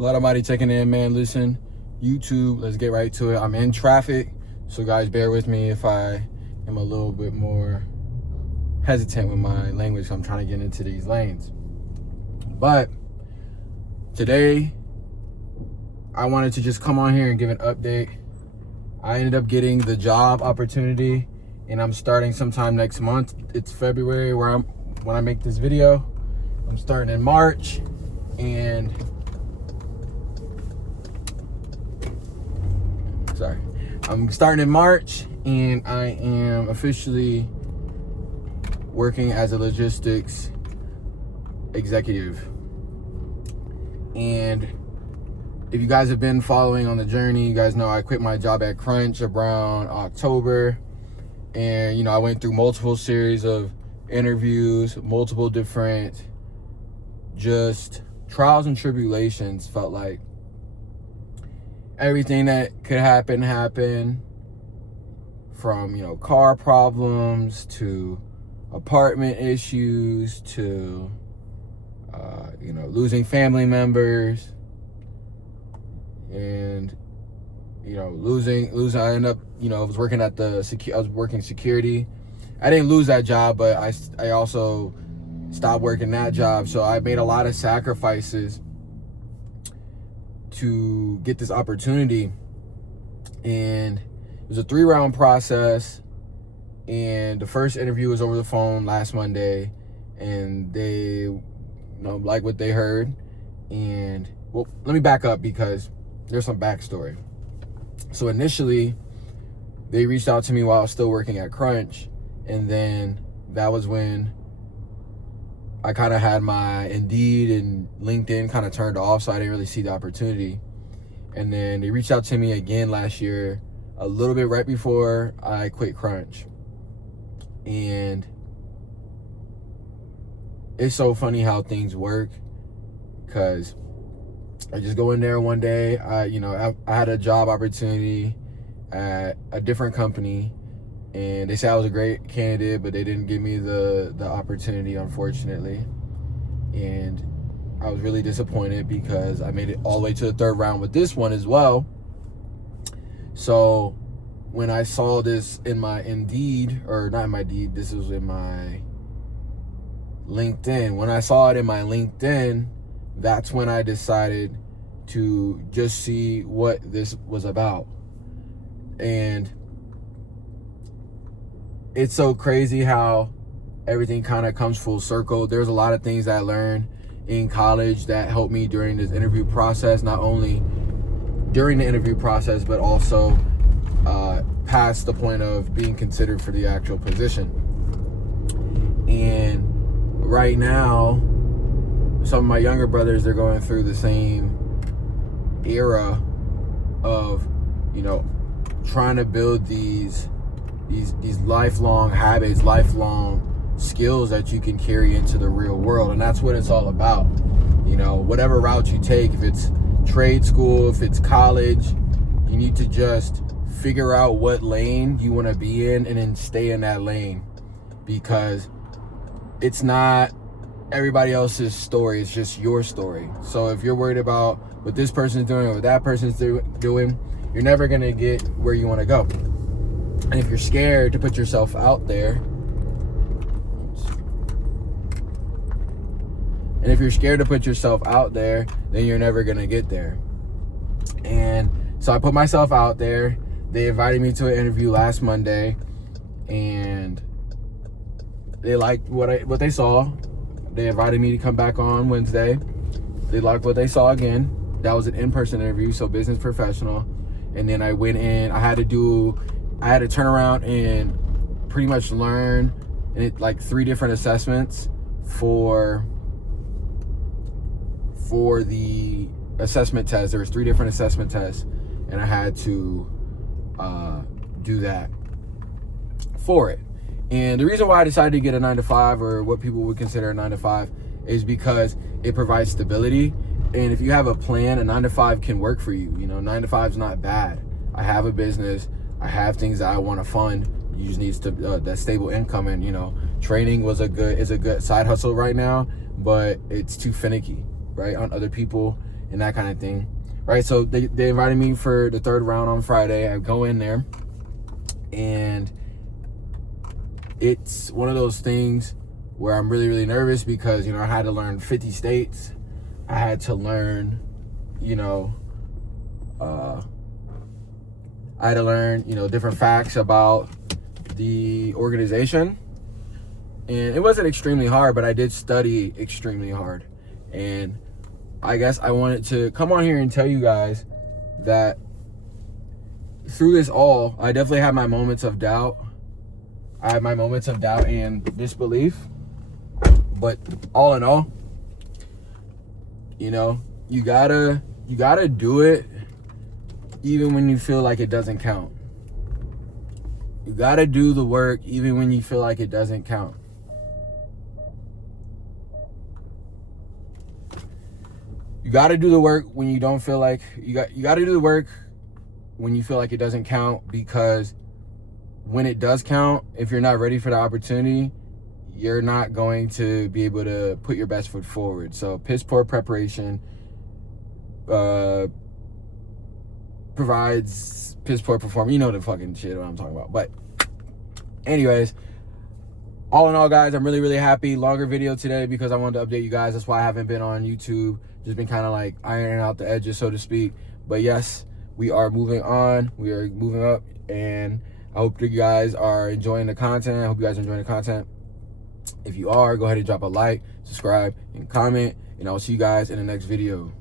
A lot of mighty checking in, man. Listen, YouTube, let's get right to it. I'm in traffic, so guys, bear with me if I am a little bit more hesitant with my language. I'm trying to get into these lanes. But today, I wanted to just come on here and give an update. I ended up getting the job opportunity, and I'm starting sometime next month. It's February when I make this video. I'm starting in March, and I'm starting in March, and I am officially working as a logistics executive. And if you guys have been following on the journey, you guys know I quit my job at Crunch around October. And, I went through multiple series of interviews, multiple different just trials and tribulations. Felt like everything that could happen happened, from car problems to apartment issues to losing family members, and losing I ended up I was working at I was working security. I didn't lose that job, but I also stopped working that job. So I made a lot of sacrifices to get this opportunity, and it was a 3-round process. And the first interview was over the phone last Monday, and they like what they heard. And well, let me back up because there's some backstory. So initially, they reached out to me while I was still working at Crunch, and then that was when I kind of had my Indeed and LinkedIn kind of turned off, so I didn't really see the opportunity. And then they reached out to me again last year, a little bit right before I quit Crunch. And it's so funny how things work, because I just go in there one day. I had a job opportunity at a different company, and they said I was a great candidate, but they didn't give me the opportunity, unfortunately. And I was really disappointed because I made it all the way to the 3rd round with this one as well. So when I saw this in my Indeed, or not in my Indeed, this was in my LinkedIn. When I saw it in my LinkedIn, that's when I decided to just see what this was about. And it's so crazy how everything kind of comes full circle. There's a lot of things I learned in college that helped me during this interview process, not only during the interview process, but also past the point of being considered for the actual position. And right now, some of my younger brothers, they're going through the same era of, trying to build these lifelong habits, lifelong skills that you can carry into the real world. And that's what it's all about. Whatever route you take, if it's trade school, if it's college, you need to just figure out what lane you want to be in and then stay in that lane, because it's not everybody else's story, it's just your story. So if you're worried about what this person's doing or what that person's doing, you're never going to get where you want to go. And if you're scared to put yourself out there, then you're never going to get there. And so I put myself out there. They invited me to an interview last Monday, and they liked what they saw. They invited me to come back on Wednesday. They liked what they saw again. That was an in-person interview, so business professional. And then I went in. I had to turn around and pretty much learn 3 different assessments for the assessment test. There was 3 different assessment tests, and I had to do that for it. And the reason why I decided to get a 9-to-5, or what people would consider a 9-to-5, is because it provides stability. And if you have a plan, a 9-to-5 can work for you. 9-to-5 is not bad. I have a business. I have things that I want to fund. You just need that stable income. And training is a good side hustle right now, but it's too finicky, right, on other people. and that kind of thing, right? So they invited me for the 3rd round on Friday. I go in there, and it's one of those things where I'm really, really nervous because, you know, I had to learn 50 states. I had to learn, you know, different facts about the organization. And it wasn't extremely hard, but I did study extremely hard. And I guess I wanted to come on here and tell you guys that through this all, I definitely had my moments of doubt. I had my moments of doubt and disbelief. But all in all, you know, you gotta do it even when you feel like it doesn't count. You gotta do the work even when you feel like it doesn't count. You gotta do the work when you don't feel like you gotta do the work when you feel like it doesn't count, because when it does count, if you're not ready for the opportunity, you're not going to be able to put your best foot forward. So piss poor preparation provides piss poor performance. You know the fucking shit what I'm talking about. But anyways, all in all, guys, I'm really, really happy. Longer video today because I wanted to update you guys. That's why I haven't been on YouTube. Just been kind of like ironing out the edges, so to speak. But yes, we are moving on. We are moving up, and I hope you guys are enjoying the content. I hope you guys are enjoying the content. If you are, go ahead and drop a like, subscribe, and comment, and I'll see you guys in the next video.